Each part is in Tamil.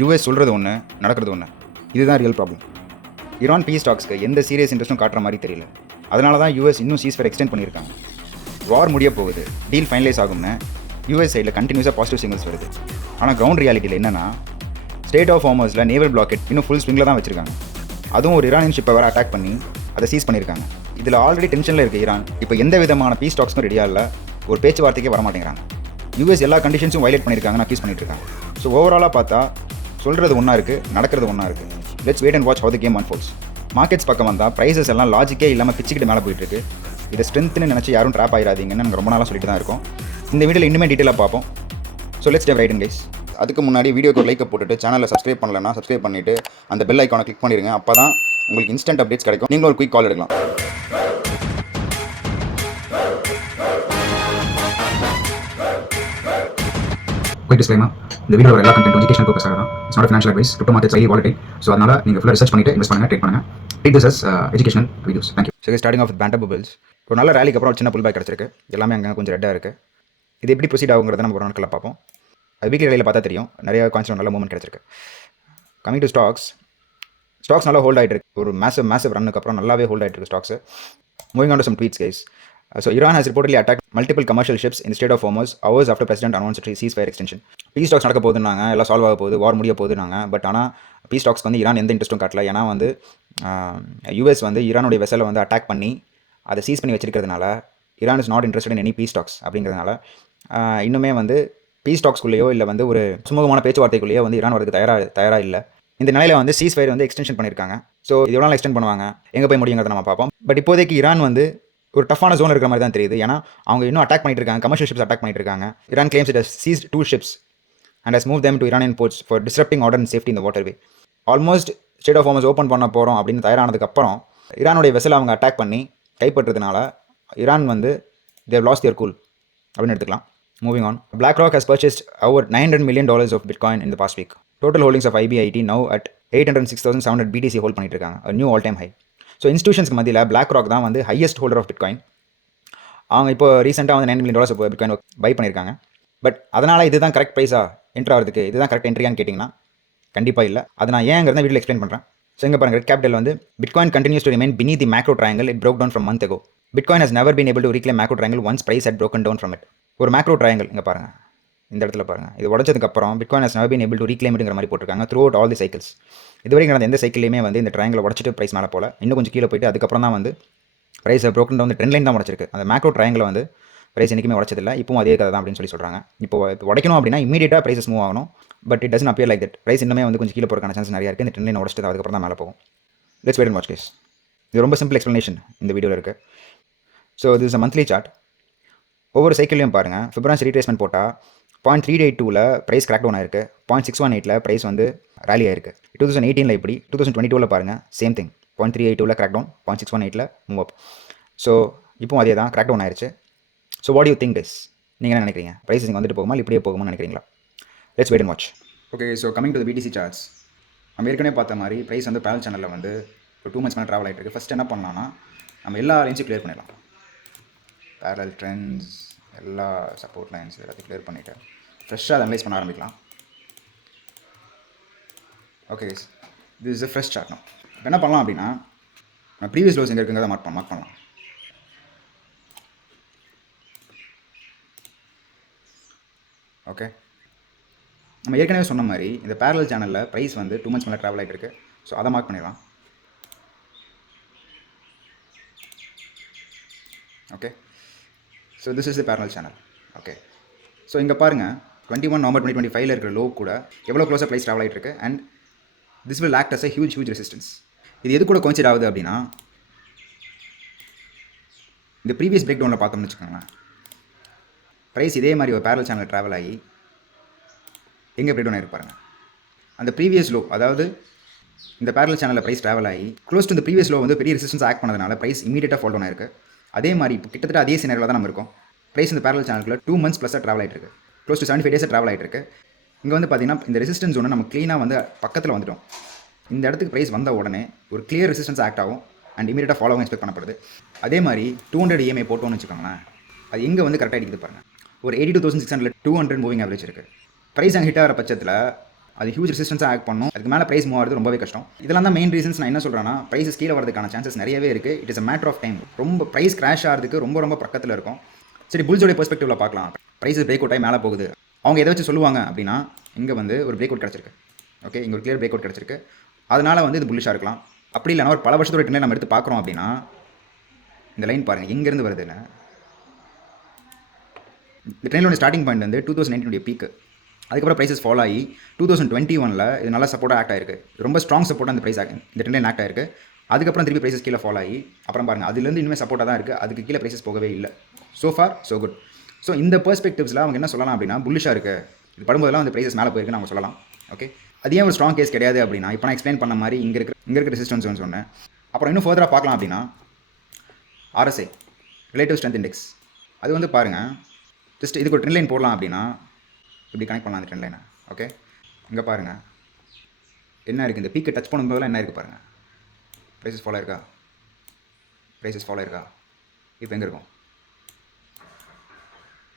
யூஎஸ் சொல்கிறது ஒன்று, நடக்கிறது ஒன்று. இதுதான் ரியல் ப்ராப்ளம். ஈரான் பீஸ் டாக்ஸ்க்கு எந்த சீரியஸ் இன்ட்ரெஸ்ட்டும் காட்டுற மாதிரி தெரியல. அதனால தான் யூஎஸ் இன்னும் சீஸ்ஃபயர் எக்ஸ்டெண்ட் பண்ணியிருக்காங்க. வார் முடிய போகுது, டீல் ஃபைனலைஸ் ஆகும்னு யூஎஸ் சைடில் கண்டினியூஸாக பாசிட்டிவ் சிக்னல்ஸ் வருது. ஆனால் கிரவுண்ட் ரியாலிட்டியில் என்னென்னா, ஸ்டேட் ஆஃப் ஹார்மஸில் நேவல் பிளாக்கெட் இன்னும் ஃபுல் ஸ்விங்கில் தான் வச்சிருக்காங்க. அதுவும் ஒரு ஈரானியன் ஷிப்பை வேறு அட்டாக் பண்ணி அதை சீஸ் பண்ணியிருக்காங்க. இதில் ஆல்ரெடி டென்ஷனில் இருக்குது ஈரான். இப்போ எந்த விதமான பீஸ் டாக்ஸ்க்கும் ரெடியாக இல்லை, ஒரு பேச்சுவார்த்தைக்கே வர மாட்டேங்கிறாங்க. யூஎஸ் எல்லா கண்டிஷன்ஸும் வயலேட் பண்ணியிருக்காங்க, அக்யூஸ் பண்ணிட்டு இருக்காங்க. ஸோ ஓவராலாக பார்த்தா சொல்கிறது ஒன்றா இருக்குது, நடக்கிறது ஒன்றா இருக்குது. Let's wait and watch how the game unfolds. Markets பக்கம் வந்தால் ப்ரைஸஸ் எல்லாம் லாஜிக்கே இல்லாமல் பிச்சுக்கிட்டு மேலே போயிட்டுருக்கு. இதை ஸ்ட்ரென்த்னு நினச்சி யாரும் ட்ராப் ஆகிடாதீங்கன்னு நாங்கள் ரொம்ப நாளாக சொல்லிட்டு தான் இருக்கோம். இந்த வீடியோவில் இன்னுமே டீட்டெயிலாக பார்ப்போம். So let's Dave right in guys. அதுக்கு முன்னாடி வீடியோக்கு ஒரு லைக்கை போட்டுட்டு சேனலில் சப்ஸ்கிரைப் பண்ணலன்னா சப்ஸ்கிரைப் பண்ணிவிட்டு அந்த பெல் ஐக்கானை கிளிக் பண்ணிடுங்க. அப்போ தான் உங்களுக்கு இன்ஸ்டன்ட் அப்டேட்ஸ் கிடைக்கும். நீங்களும் ஒரு குயிக் கால் எடுக்கலாம். குயிக் டிஸ்க்ளைமர், இந்த வீடியோட எல்லா கண்டென்ட் எஜுகேஷன் பர்பஸ்க்காக தான். It's not financial advice. Crypto markets highly volatile. So அதனால நீங்கள் ஃபுல்லாக ரிசர்ச் பண்ணிட்டு இன்வெஸ்ட் பண்ணுங்க, ட்ரேட் பண்ணுங்க. Take this as educational videos. Thank you. சரி, ஸ்டார்டிங் ஆஃப் பேண்டர் பபிள்ஸ். ஒரு நல்ல ரேலிக்கு அப்புறம் ஒரு சின்ன புல் பேக் கிடச்சிருக்கு. எல்லாமே அங்கே கொஞ்சம் ரெட்டாக இருக்குது. இது எப்படி ப்ரொசீட் ஆகுங்கிறத நம்ம ஒரு நாட்களில் பார்ப்போம். அது வீக்லி ரேலியில் பார்த்தா தெரியும். நிறைய கான்ஸ்டன்ட் நல்ல மூவ்மெண்ட் கிடச்சிருக்கு. கமிங் டு ஸ்டாக்ஸ் நல்லா ஹோல்ட் ஆகிட்டு இருக்கு. ஒரு மேசிவ் ரன்னுக்கு அப்புறம் நல்லாவே ஹோல்ட் ஆகிட்டு இருக்கு stocks. Moving on to some tweets guys. So Iran has reportedly attacked multiple commercial ships in the Strait of Hormuz hours after President announced a ceasefire extension. Peace talks நடக்க போகுதுன்னாங்க, எல்லாம் சால்வ் ஆக போகுது, வார் முடிய போகுதுன்னாங்க. பட் ஆனால் பீஸ் டாக்ஸ்க்கு வந்து ஈரான் எந்த இன்ட்ரெஸ்ட்டும் காட்டல. ஏன்னா வந்து யூஎஸ் வந்து ஈரானுடைய வெசலை வந்து அட்டாக் பண்ணி அதை சீஸ் பண்ணி வச்சிருக்கிறதுனால Iran is not interested in any peace talks. அப்படிங்கிறதுனால இன்னுமே வந்து பீஸ் டாக்ஸ்குள்ளேயோ இல்லை வந்து ஒரு சுமூகமான பேச்சுவார்த்தைக்குள்ளேயோ வந்து ஈரான் வரதுக்கு தயாராக இல்லை. இந்த நிலையில் வந்து சீஸ்ஃபயர் வந்து எக்ஸ்டென்ஷன் பண்ணியிருக்காங்க. ஸோ இது எவ்வளோ நாள் எக்ஸ்டெண்ட் பண்ணுவாங்க, எங்கே போய் முடியுங்கிறத நம்ம பார்ப்போம். பட் இப்போதைக்கு ஈரான் வந்து ஒரு டஃபான ஜோன் இருக்கிற மாதிரி தான் தெரியுது. ஏன்னா அவங்க இன்னும் அட்டாக் பண்ணிட்டு இருக்காங்க, கமர்ஷியல் ஷிப்ஸ் அட்டாக் பண்ணிட்டு இருக்காங்க. Iran claims it has seized 2 ships and has moved them to Iranian ports for disrupting order and safety in the waterway. Almost state of Hormuz open பண்ண போகிறோம் அப்படின்னு தயாரானதுக்கப்புறம் ஈரானுடைய வெசலை அவங்க அட்டாக் பண்ணி கைப்பற்றதுனால ஈரான் வந்து தேவ் லாஸ்ட் தியர் கூல் அப்படின்னு எடுத்துக்கலாம். Moving on, BlackRock has purchased over $900 million of Bitcoin in the past week. Total holdings of IBIT now at 806,700 BTC hold பண்ணிட்டு இருக்காங்க, a new all time high. So இன்ஸ்டியூஷன்ஸ்க்கு மத்தியில் BlackRock தான் வந்து ஹையஸ்ட் ஹோல்டர் ஆஃப் பிட்காயின். அவங்க இப்போ ரீசெண்டாக வந்து $9 million பிட்காயின் பை பண்ணியிருக்காங்க. பட் அதனால் இதுதான் கரெக்ட் ப்ரைஸாக என்ட்ரு ஆகிறதுக்கு, இதுதான் கரெக்ட் என்ட்ரியான்னு கேட்டிங்கன்னா கண்டிப்பாக இல்லை. அது நான் ஏங்கிறத வீட்டில் எக்ஸ்பிளைன் பண்ணுறேன். ஸோ இங்கே பாருங்கள், ரெட் கேபிட்டல் வந்து Bitcoin continues to remain beneath the macro triangle it broke down from month ago. Bitcoin has never been able to reclaim macro triangle once price had broken down from it. ஒரு மேக்ரோ ட்ரையாங்கிள் இங்கே பாருங்கள், இந்த இடத்துல பாருங்கள், இது உடச்சதுக்கப்புறம் Bitcoin has never been able to reclaim itங்கிற மாதிரி போட்டிருக்காங்க through out all the cycles. இது வரைக்கும் நடந்த எந்த சைக்கிளையுமே வந்து இந்த ட்ரையாங்கில் உடச்சிட்டு ப்ரைஸ் மேலே போல, இன்னும் கொஞ்சம் கீழே போயிட்டு அதுக்கப்புறம் தான் வந்து price broken down trend line தான் உடச்சிருக்கு. அந்த மேக்ரோ ட்ரையாங்கில் வந்து ப்ரைஸ் என்றைக்குமே உடச்சதில்லை, இப்போவும் அதே கதை தான் அப்படின்னு சொல்லி சொல்கிறாங்க. இப்போ உடைக்கணும் அப்படின்னா இமீடியட்டாக ப்ரைஸஸ் மூவ் ஆகணும். But it doesn't appear like that. Price இன்னுமே வந்து கொஞ்சம் கீழே போகிறக்கான சான்ஸ் நிறையா இருக்குது. இந்த ட்ரெண்ட் லைன் உடச்சிட்டு அதுக்கப்புறம் தான் மேலே போகும். Let's wait and watch guys. இது ரொம்ப சிம்பிள் எக்ஸ்ப்ளனேஷன் இந்த வீடியோவில் இருக்குது. ஸோ இது இஸ் அ மந்த்லி சார்ட். ஒவ்வொரு சைக்கிளையும் பாருங்கள், ஃபிபரவரி ரீட்ரேஸ்மெண்ட் போட்டால் 0.382ல் ப்ரைஸ் கிராக் டவுன் ஆயிருக்கு, 0.618ல் ப்ரைஸ் வந்து ரேலி ஆயிருக்கு. 2018ல் இப்படி, 2022ல் பாருங்கள் சேம் திங், 0.382ல் கிராக் டவுன், 0.618ல் மூவ் அப். ஸோ இப்போ அதே தான், கிராக் டவுன் ஆயிடுச்சு. So what you think this? நீங்கள் என்ன நினைக்கிறீங்க? ப்ரைஸ் இங்கே வந்துட்டு போகுமா, இப்படியே போகுமான்னு நினைக்கிறீங்களா? Let's wait and watch. Okay, so coming to the BTC charts. நம்ம ஏற்கனவே பார்த்த மாதிரி ப்ரைஸ் வந்து பேரல் சேனலில் வந்து ஒரு 2 months மேலே ட்ராவல் ஆகிட்டு இருக்குது. ஃபஸ்ட் என்ன பண்ணலாம்னா, நம்ம எல்லா லைன்ஸையும் கிளியர் பண்ணிடலாம். பேரல் ட்ரெண்ட்ஸ், எல்லா சப்போர்ட் லைன்ஸ் எல்லாத்தையும் கிளியர் பண்ணிவிட்டு ஃப்ரெஷ்ஷாக அதை அனலைஸ் பண்ண ஆரம்பிக்கலாம். Okay, this is a fresh chart. இப்போ என்ன பண்ணலாம் அப்படின்னா, நான் ப்ரீவியஸ் லோஸ் எங்கே இருக்குங்கிறத மார்க் பண்ணலாம். ஓகே, நம்ம ஏற்கனவே சொன்ன மாதிரி இந்த பேரல் சேனலில் ப்ரைஸ் வந்து 2 months மேலே ட்ராவல் ஆகிட்டு இருக்குது. ஸோ அதை மார்க் பண்ணிடலாம். Okay, so this is the parallel channel. Okay, so இங்கே பாருங்கள், 21 November 2025 இருக்கிற லோ கூட எவ்வளோ க்ளோஸாக ப்ரைஸ் ட்ராவல் ஆகிட்டு இருக்கு. And this will act as a huge resistance. இது எது கூட கோயின்சைட் ஆகுது அப்படின்னா, இந்த ப்ரீவியஸ் பிரேக் டவுனில் பார்த்தோம்னு வச்சுக்கோங்களேன், ப்ரைஸ் இதே மாதிரி ஒரு பேரல் சேனல் ட்ராவல் ஆகி எங்கே பிரேக் டவுன் ஆகிருக்கு பாருங்கள். அந்த ப்ரீவியஸ் லோ, அதாவது இந்த பேரல் சேனலில் ப்ரைஸ் ட்ராவல் ஆகி க்ளோஸ் டு இந்த ப்ரீவியஸ் லோ வந்து பெரிய ரெசிஸ்டன்ஸ் ஆக்ட் பண்ணதுனால ப்ரைஸ் இமீடியட்டாக ஃபால் டவுன் ஆயிருக்கு. அதே மாதிரி இப்போ கிட்டத்தட்ட அதே சினரியில் தான் நம்ம இருக்கோம். ப்ரைஸ் இந்த பேரல் சேனலுக்குள்ள 2 months ப்ளஸ்ஸாக ட்ராவல் ஆகிட்டு இருக்கு. க்ளோஸ் டு 75 days ட்ராவல் ஆகிட்டு இருக்கு. இங்கே வந்து பார்த்தீங்கன்னா இந்த ரெசிஸ்டன்ஸ் ஒன்று நம்ம க்ளீனாக வந்து பக்கத்தில் வந்துட்டோம். இந்த இடத்துக்கு ப்ரைஸ் வந்த உடனே ஒரு கிளியர் ரெசிஸ்டன்ஸ் ஆக்ட் ஆகும் அண்ட் இமீடியட்டாக ஃபாலோவும் எக்ஸ்பெக்ட் பண்ணப்படுது. அதே மாதிரி 200 EMA போட்டோன்னு வச்சுக்கோங்களேன், அது எங்கே வந்து கரெக்டாக அடிக்குது பாருங்கள். ஒரு 82,600 200 மூவிங் ஆவரேஜ் இருக்குது. ப்ரைஸ் அங்கே ஹிட் ஆகிற பட்சத்தில் அது ஹியூஜ் ரெசிஸ்டன்ஸாக ஆக்ட் பண்ணும். அதுக்கு மேலே ப்ரைஸ் மூவ் ஆகிறது ரொம்பவே கஷ்டம். இதெல்லாம் தான் மெயின் ரீசன்ஸ். நான் என்ன சொல்கிறேன்னா, ப்ரைஸஸ் கீழே வரதுக்கான சான்சஸ் நிறையவே இருக்குது. It is a matter of time. ரொம்ப ப்ரைஸ் கிராஷ் ஆகிறதுக்கு ரொம்ப ரொம்ப பக்கத்தில் இருக்கும். சரி, புல்ஸோடைய பெர்ஸ்பெக்டிவில் பார்க்கலாம். ப்ரைஸஸ் பிரேக் அவுட் ஆகி மேலே போகுது. அவங்க எதை வச்சு சொல்லுவாங்க அப்படின்னா, இங்கே வந்து ஒரு பிரேக் அவுட் கிடச்சிருக்கு. ஓகே, இங்கே ஒரு கிளியர் பிரேக் அவுட் கிடச்சிருக்கு. அதனால் வந்து இது புல்லிஷாக இருக்கலாம். அப்படி இல்லைனா ஒரு பல வருஷத்தோட ட்ரெண்டை நம்ம எடுத்து பார்க்குறோம் அப்படின்னா, இந்த லைன் பாருங்கள் எங்கேருந்து வருதுன்னு. இந்த ட்ரெயினோட ஸ்டார்டிங் பாயிண்ட் வந்து 2019 பீக்கு. அதுக்கப்புறம் ப்ரைஸஸ் ஃபாலோ ஆகி 2021 இது நல்ல சப்போர்ட்டாக ஆக்ட் ஆயிருக்கு. ரொம்ப ஸ்ட்ராங் சப்போர்ட்டாக அந்த ப்ரைஸ் இந்த ட்ரெண்ட் ஆக்ட் ஆயிருக்கு. அதுக்கப்புறம் திருப்பி ப்ரைஸஸ் கீழே ஃபாலோ ஆகி அப்புறம் பாருங்கள் அதுலேருந்து இன்னுமே சப்போர்ட்டாக தான் இருக்குது. அதுக்கு கீழே ப்ரைஸஸ் போகவே இல்லை. So for so good. So இந்த பெர்ஸ்பெக்டிவ்ஸில் அவங்க என்ன சொல்லலாம் அப்படின்னா, புல்லிஷாக இருக்குது. இது படும்போதெல்லாம் அந்த ப்ரைஸஸ் மேலே போயிருக்குன்னு அவங்க சொல்லலாம். ஓகே, அது ஏன் ஒரு ஸ்ட்ராங் கேஸ் கிடையாது அப்படின்னா, இப்போ நான் எக்ஸ்பிளைன் பண்ண மாதிரி இங்கே இருக்கிற ரெசிஸ்டன்ஸ் சொன்னேன். அப்புறம் இன்னும் ஃபர்தராக பார்க்கலாம் அப்படின்னா, RSI ரிலேட்டிவ் ஸ்ட்ரென்த் இண்டெக்ஸ். அது வந்து பாருங்கள், ஜஸ்ட் இதுக்கு ஒரு ட்ரெண்ட் லைன் போடலாம் அப்படின்னா இப்படி கனெக்ட் பண்ணலாம் அந்த ட்ரெண்ட் லைனை. ஓகே, இங்கே பாருங்கள் என்ன இருக்குது. இந்த பீக்கை டச் பண்ணும்போதெல்லாம் என்ன இருக்குது பாருங்கள். ப்ரைஸஸ் ஃபாலோ இருக்கா, ப்ரைஸஸ் ஃபாலோ இருக்கா. இப்போ எங்கே இருக்கும்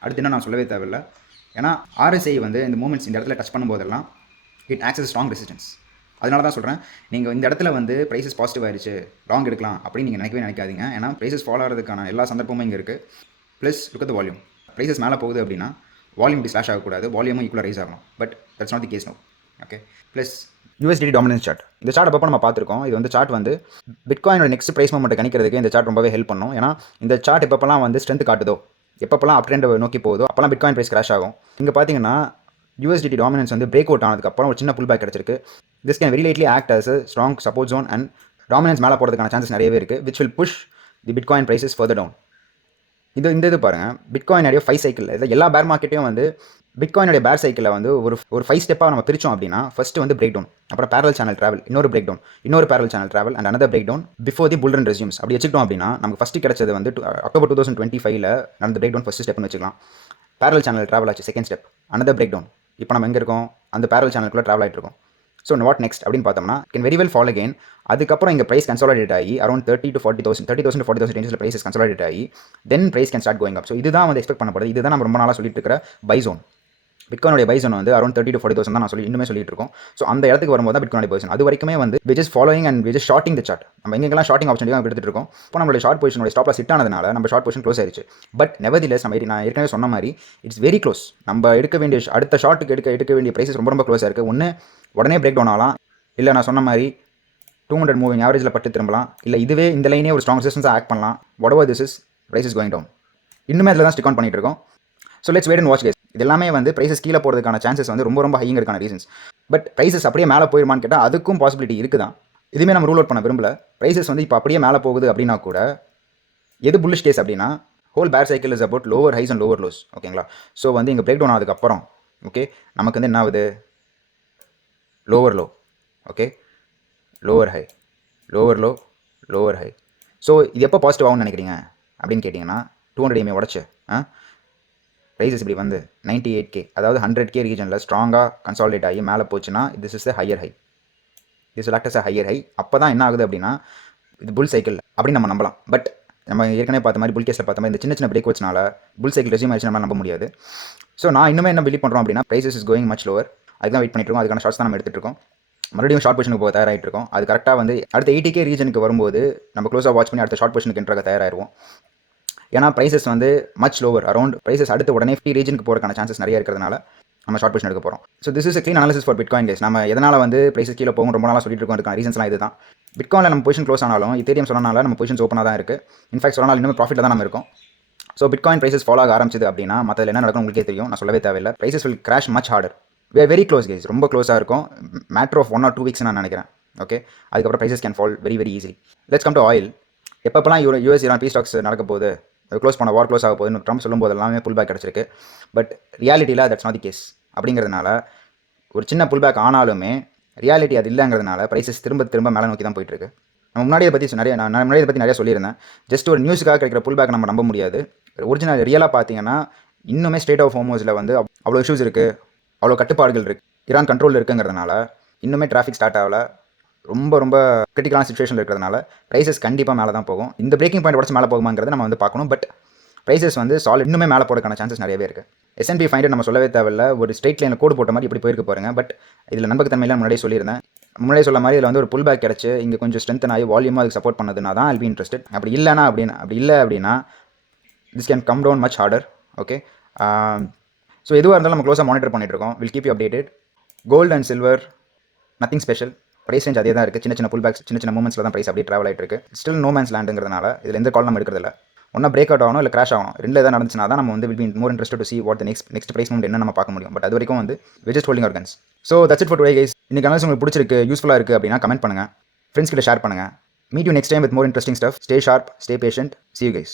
அடுத்து என்ன நான் சொல்லவே தேவையில்லை. ஏன்னா RSI வந்து இந்த மூமெண்ட்ஸ் இந்த இடத்துல டச் பண்ணும்போதெல்லாம் it acts as strong resistance. அதனால தான் சொல்கிறேன், நீங்கள் இந்த இடத்துல வந்து ப்ரைஸஸ் பாசிட்டிவ் ஆயிடுச்சு, லாங் எடுக்கலாம் அப்படின்னு நீங்கள் நினைக்காதீங்க. ஏன்னா ப்ரைஸஸ் ஃபாலோ ஆகிறதுக்கான எல்லா சந்தர்ப்பமும் இங்கே இருக்குது. Plus look at the volume. Prices மேலே போகுது அப்படின்னா வால்யூம் இப்படி ஸ்லாஷ் ஆகக்கூடாது, வால்யூமும் ஈக்குவலாக ரைஸ் ஆகணும். But that's not the case no. Okay, plus USDT dominance chart. இந்த சார்ட் அப்போ நம்ம பார்த்துருக்கோம். இது வந்து சார்ட் வந்து பிட்காயினோட நெக்ஸ்ட் ப்ரைஸ் மூமெண்ட்டை கணிக்கிறதுக்கு இந்த சார்ட் ரொம்பவே ஹெல்ப் பண்ணும். ஏன்னா இந்த சார்ட் எப்பப்பெல்லாம் வந்து ஸ்ட்ரென்த் காட்டுதோ, எப்பப்பெல்லாம் அப் ட்ரெண்ட் நோக்கி போகுதோ அப்போல்லாம் பிட்காயின் ப்ரைஸ் கிராஷ் ஆகும். இங்கே பார்த்தீங்கன்னா USDT டாமினன்ஸ் வந்து பிரேக் அவுட் ஆனதுக்கப்புறம் ஒரு சின்ன புல் பேக் கிடச்சிருக்கு. This can very lightly act as a strong support zone and dominance மேலே போகிறதுக்கான சான்சஸ் நிறையவே இருக்குது, which will push the bitcoin prices further down. இது பாருங்கள், பிட்காயினுடைய 5 சைக்கிள். இதில் எல்லா பேர் மார்க்கெட்டையும் வந்து பிட்காயினுடைய பேர் சைக்கிளில் வந்து ஒரு 5 ஸ்டெப்பாக நம்ம பிரித்தோம் அப்படின்னா, ஃபஸ்ட்டு வந்து பிரேக் டவுன், அப்புறம் பேரல் சேனல் ட்ராவல், இன்னொரு பிரேக் டவுன், இன்னொரு parallel channel travel and another break down before the bull run resumes. அப்படி வச்சுக்கிட்டோம் அப்படின்னா நமக்கு ஃபஸ்ட்டு கிடச்சது வந்து அக்டோபர் 2025 நடந்த பிரேக் டவுன் ஃபஸ்ட் ஸ்டெப்னு வச்சுக்கலாம். பேரல் சேனல் ட்ராவல் ஆச்சு second step, another break down. இப்போ நம்ம எங்கே இருக்கோம், அந்த பேரல் சேனலுக்குள்ளே ட்ராவல் ஆகிட்டு இருக்கோம். ஸோ வாட் நெக்ஸ்ட் அப்படின்னு பார்த்தோம்னா, can very well fall again. அதுக்கப்புறம் இங்கே ப்ரைஸ் கன்சாலிடேட் ஆகி அரௌண்ட் 30,000 to 40,000 ரேஞ்சஸில் ப்ரைஸஸ் கன்சாலிடேட் ஆகி then price can start going up. So இதுதான் வந்து எக்ஸ்பெக்ட் பண்ணப்படுது. இதுதான் நம்ம ரொம்ப நாளாக சொல்லிட்டு இருக்கிற பை ஜோன். பிட்காயினுடைய பை ஜோன் வந்து அரௌண்ட் 30,000 to 40,000 தான் நான் இன்னுமே சொல்லிட்டு இருக்கோம். ஸோ அந்த இடத்துக்கு வரும்போது தான் பிட்காயினுடைய பை ஜோன். அது வரைக்குமே வந்து which is following and which is shorting the chart. நம்ம எங்கெல்லாம் ஷார்ட்டிங் ஆப்ஷன் தான் எடுத்துட்டு இருக்கோம். இப்போ நம்மளுடைய ஷார்ட் பொசிஷனோட ஸ்டாப் லாஸ் ஹிட் ஆனதுனால நம்ம ஷார்ட் பொசிஷன் க்ளோஸ் ஆயிடுச்சு. பட் நெவர்திலெஸ் நான் ஏற்கனவே சொன்ன மாதிரி இட்ஸ் வெரி க்ளோஸ். நம்ம எடுக்க வேண்டிய அடுத்த ஷார்ட்டுக்கு எடுக்க வேண்டிய ப்ரைஸஸ் ரொம்ப க்ளோஸாக இருக்குது. ஒன்று உடனே பிரேக் டவுன் ஆகலாம், இல்லை நான் சொன்ன மாதிரி 200 மூவிங் ஆவரேஜில் பட்டு திரும்பலாம், இல்லை இதுவே இந்த லைனே ஒரு ஸ்ட்ராங் ரெசிஸ்டன்ஸாக ஆக்ட் பண்ணலாம். whatever this is, price is going down. இன்னுமே அதில் தான் ஸ்டிக் ஆன் பண்ணிட்டு இருக்கோம். So let's wait and watch guys. இது எல்லாமே வந்து ப்ரைஸஸ் கீழே போகிறதுக்கான சான்சஸ் வந்து ரொம்ப ஹைங்கிறதுக்கான ரீசன்ஸ். பட் ப்ரைஸஸ் அப்படியே மேலே போயிருமான்னு கேட்டால் அதுக்கும் பாசிபிலிட்டி இருக்குதான். இதுவுமே நம்ம ரூல் அவுட் பண்ண விரும்பல. ப்ரைஸஸ் வந்து இப்போ அப்படியே மேலே போகுது அப்படின்னா கூட எது புல்லிஷ் கேஸ் அப்படின்னா, whole bear cycle is about lower highs and lower lows. ஓகேங்களா? ஸோ வந்து இங்கே பிரேக் டவுன் ஆனதுக்கப்புறம் ஓகே நமக்கு வந்து என்ன ஆகுது, lower low, okay lower high, lower low, lower high. So இது எப்போ பாசிட்டிவ் ஆகும்னு நினைக்கிறீங்க அப்படின்னு கேட்டிங்கன்னா, 200 EMA உடச்சு ப்ரைஸஸ் இப்படி வந்து 98K, அதாவது 100K ரீஜனில் ஸ்ட்ராங்காக கன்சாலிடேட் ஆகி மேலே போச்சுன்னா this is the higher high. This will act as a higher high. அப்போ தான் என்ன ஆகுது அப்படின்னா இது புல் சைக்கிள் அப்படின்னு நம்ம நம்பலாம். பட் நம்ம ஏற்கனவே பார்த்த மாதிரி புல் கேஸில் பார்த்த மாதிரி இந்த சின்ன பிரேக் வச்சனால புல் சைக்கிள் ரெஸ்யூம் ஆயிடுச்சு நம்ம நம்ப முடியாது. ஸோ நான் இன்னுமே என்ன பிலீவ் பண்ணுறோம் அப்படின்னா prices is going much lower. அதுதான் வெயிட் பண்ணிட்டு இருக்கோம். அதுக்கான ஷார்ட்ஸ் தான் நம்ம எடுத்துகிட்டு இருக்கோம். மறுபடியும் ஷார்ட் பொசிஷனுக்கு போக தயாராகிட்டு இருக்கோம். அது கரெக்டாக வந்து அடுத்த 80K ரீஜனுக்கு வரும்போது நம்ம க்ளோஸாக வாட்ச் பண்ணி அடுத்த ஷார்ட் பொசிஷனுக்கு என்ட்ராக தயாராகிடுவோம். ஏன்னா ப்ரைஸஸ் வந்து மச் லோவர், அரௌண்ட் ப்ரைஸஸ் அடுத்து உடனே 50 ரீஜனுக்கு போகிறதுக்கான சான்சஸ் நிறைய இருக்கிறதுனால நம்ம ஷார்ட் பொசிஷன் எடுக்க போகிறோம். So this is a clean analysis for bitcoin case. நம்ம எதனால் வந்து ப்ரைஸஸ் கீழே போகும் ரொம்ப நாளாக சொல்லிட்டு இருக்கோம். அதுக்கான ரீசன்ஸ்லாம் இது தான். பிட்காயினில் நம்ம பொசிஷன் க்ளோஸ் ஆனாலும் இத்தேரியம் சொன்னனால நம்ம பொசிஷன்ஸ் ஓப்பனாக தான் இருக்குது. இன்ஃபேக்ட் சொன்னால் இன்னும் ப்ராஃபிட்டில் தான் நம்ம இருக்கோம். ஸோ பிட்காயின் ப்ரைஸஸ் ஃபாலோ ஆக ஆரம்பிச்சது அப்படின்னா மற்றதில் என்ன நடக்கும் உங்களுக்கே தெரியும். நான் சொல்லவே தேவையில்லை. Prices will crash much harder. we are very close guys. ரொம்ப க்ளோஸாக இருக்கும். மேட்டர் ஆஃப் 1 or 2 வீக்ஸ் நான் நினைக்கிறேன். ஓகே, அதுக்கப்புறம் prices can fall very easily. Let's come to oil. எப்பப்பெல்லாம் US ஈரான் பீஸ் ஸ்டாக்ஸ் நடக்க போகுது, க்ளோஸ் பண்ண வார் க்ளோஸ் ஆக போகுதுன்னு ட்ரம்ப் சொல்லும்போது எல்லாமே புல் பேக் கிடச்சிருக்கு. பட் ரியாலிட்டியில் தட்ஸ் நாட் தி கேஸ். அப்படிங்கிறதுனால ஒரு சின்ன புல் பேக் ஆனாலுமே ரியாலிட்டி அது இல்லைங்கிறதுனால ப்ரைஸஸ் திரும்ப மேலே நோக்கி தான் போயிட்டுருக்கு. நம்ம முன்னாடியை பற்றி நிறைய சொல்லியிருந்தேன். ஜஸ்ட் ஒரு நியூஸுக்காக கிடைக்கிற புல் பேக் நம்ம நம்ப முடியாது. ஒரிஜினல் ரியலாக பார்த்தீங்கன்னா இன்னுமே ஸ்டேட் ஆஃப் ஹோர்முஸில் வந்து அவ்வளோ இஷ்யூஸ் இருக்குது, அவ்வளோ கட்டுப்பாடுகள் இருக்குது, ஈரான் கண்ட்ரோலில் இருக்குங்கிறதுனால இன்னுமே டிராஃபிக் ஸ்டார்ட் ஆகலை. ரொம்ப கிரிட்டிக்கலான சிச்சுவேஷனில் இருக்கிறதுனால ப்ரைஸஸ் கண்டிப்பாக மேலே தான் போகும். இந்த பிரேக்கிங் பாயிண்ட் உடச்சு மேலே போகுமாங்கிறத நம்ம வந்து பார்க்கணும். பட் ப்ரைஸஸ் வந்து சாலிட் இன்னுமே மேலே போறதுக்கான சான்சஸ் நிறையவே இருக்குது. S&P 500 நம்ம சொல்லவே தேவையில்ல, ஒரு ஸ்ட்ரெயிட் லைனில் கோடு போட்ட மாதிரி இப்படி போயிருக்கு பாருங்க. பட் இதில் நம்பகத்தன்மையில முன்னாடியே சொல்லியிருந்தேன். முன்னாடியே சொல்ல மாதிரி இதில் வந்து ஒரு புல் பேக் கிடச்சி இங்கே கொஞ்சம் ஸ்ட்ரென்த்தன் ஆகி வால்யூமாக அதுக்கு சப்போர்ட் பண்ணதுனா தான் I'll be interested. அப்படி இல்லைனா அப்படி இல்லை அப்படின்னா this can come down much harder. Okay, so எதுவாக இருந்தாலும் நம்ம க்ளோஸாக மானிட்டர் பண்ணிட்டு இருக்கோம். Will keep you updated. Gold and silver nothing special, price range அதே தான் இருக்குது. சின்ன புல் பேக்ஸ், சின்ன மூமெண்ட்ஸில் தான் ப்ரைஸ் அப்படியே ட்ராவல் ஆகிட்டு இருக்கு. ஸ்டில் நோ மேன்ஸ் லேண்டுங்கிறதுனால இதில் எந்த கால் நம்ம எடுக்கிறதில்ல. ஒன்றா பிரேக் அவுட் ஆகணும் இல்லை கிராஷ் ஆகணும், ரெண்டில் எதாவது நடந்துச்சுனா தான் நம்ம வந்து will be more interested to see what the next price moment என்ன நம்ம பார்க்க முடியும். பட் அது வரைக்கும் வந்து we just holding our guns. So that's it for today guys. இன்னைக்கு அனாலிசிஸ் உங்களுக்கு பிடிச்சிருக்கு, யூஸ்ஃபுல்லாக இருக்குது அப்படின்னா கமெண்ட் பண்ணுங்கள், ஃப்ரெண்ட்ஸ் கிட்ட ஷேர் பண்ணுங்கள். Meet you next time with more interesting stuff. Stay sharp, stay patient. See you guys.